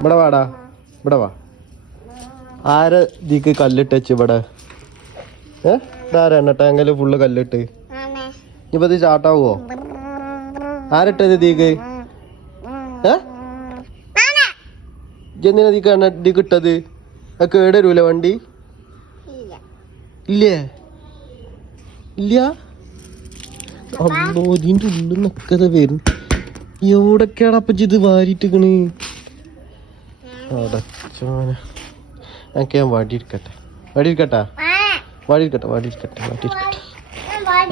ഇവിടെ വാടാ ഇവിടെ വാ. ആരെ ഇതിക്ക് കല്ലിട്ട് വെച്ച് ഇവിടെ? ഏ? ഇതാരാ എണ്ണ ടാങ്കൽ ഫുള്ള് കല്ലിട്ട്? ഇനിയിപ്പോ ഇത് ചാട്ടാവോ? ആരിട്ടത് ഇതിക്ക്? ഏ? ഇജ്ജെന്തിനാ ഇതിക്ക് എണ്ണ ഇതിക്ക് ഇട്ടത്? കേടരൂല വണ്ടി? ഇല്ലേ? ഇല്ല? അമ്മോ ഇതിന്റെ ഉള്ളിൽ നിൽക്കത് വരും. എവിടൊക്കെയാണ് അപ്പൊ ഇത് വാരിട്ടിക്കണ് അടച്ചോനെ എനിക്ക് ഞാൻ വാടിയിരിക്കട്ടെ വാടിയിരിക്കട്ടാ വാടിയിരിക്കട്ടെ വാടിയിരിക്കട്ടെ വാടിയിരിക്കട്ടെ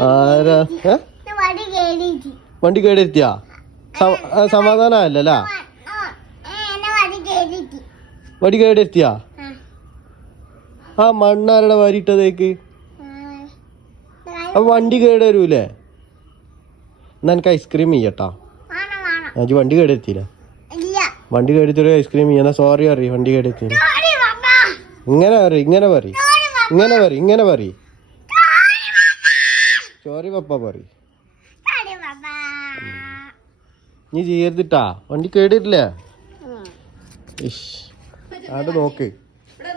ആരാ? വണ്ടി കേടെത്തിയാ സമാധാനമല്ലല്ല വടി കേടെത്തിയാ ആ മണ്ണാരുടെ വാരിയിട്ടതേക്ക് അപ്പൊ വണ്ടി കേടരൂലേ എന്നാ എനിക്ക് ഐസ്ക്രീം ചെയ്യട്ടാ. എനിക്ക് വണ്ടി കേടെത്തിയില്ല വണ്ടി കേടെത്തിയൊരു ഐസ്ക്രീം ഇങ്ങനെ സോറി പറയും വണ്ടി കേടെത്തിയില്ല ഇങ്ങനെ പറയും ഇങ്ങനെ പറയും. ഇങ്ങനെ പറയും ഇങ്ങനെ പറയും. സോറി പപ്പ പറയും. നീ ചെയ്യരുതിട്ടാ വണ്ടി കേടിട്ടില്ല? ഇഷ്. ആണ്ട് നോക്ക്.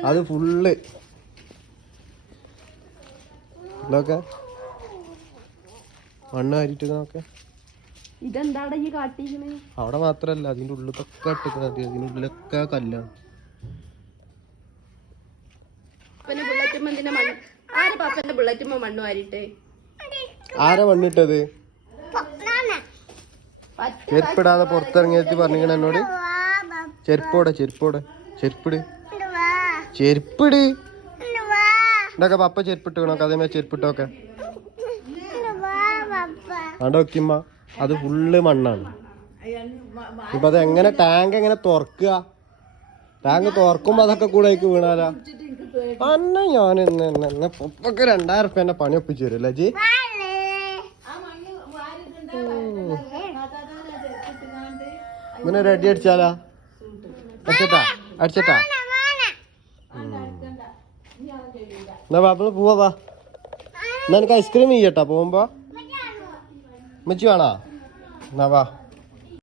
അത് ഫുള്ള് ഇതൊക്കെ. മണ്ണ് വാരിട്ട് നോക്കെ ഇതെന്താടാ ഈ കാട്ടിക്കണേ അവിടെ മാത്രല്ല അതിന്റെ ഉള്ളിലൊക്കെ ഇട്ടിക്കണത് അതിന്റെ ഉള്ളിലൊക്കെ കല്ലാണ്. എന്തിനാ മണ്ണ്? ആര് പപ്പന്റെ ബുള്ളറ്റുമ്പോ മണ്ണ് വാരിട്ട് ആരാ മണ്ണിട്ടത്? ചെരുപ്പിടാതെ പുറത്തിറങ്ങിയിട്ട് പറഞ്ഞിങ്ങനെ എന്നോട്? ചെരുപ്പോടെ ചെരുപ്പോടെ. ചെരുപ്പിട്. ചെരുപ്പിട്. ഇതൊക്കെ പപ്പ ചെരുപ്പിട്ട് കഥ ചെരുപ്പിട്ടൊക്കെ. അവിടെ വെക്കുമ്പോ അത് ഫുള്ള് മണ്ണാണ്. ഇപ്പൊ അത് എങ്ങനെ ടാങ്ക് എങ്ങനെ തുറക്കുക? ടാങ്ക് തുറക്കുമ്പോ അതൊക്കെ കൂടെ വീണാലാ? അന്ന ഞാൻ ഇന്ന് പപ്പൊക്കെ രണ്ടായിരം റുപ്യ എന്നെ പണി ഒപ്പിച്ചു തരും അല്ലേ ജി? ഇങ്ങനെ റെഡി അടിച്ചാലാ? അടിച്ചട്ടാ അടിച്ചട്ടാ. എന്നാ പാപ്പ പോവാ എന്നാ എനിക്ക് ഐസ്ക്രീം ചെയ്യട്ടാ പോകുമ്പോ. ഉമ്മച്ചി വേണോ? എന്നാ വാ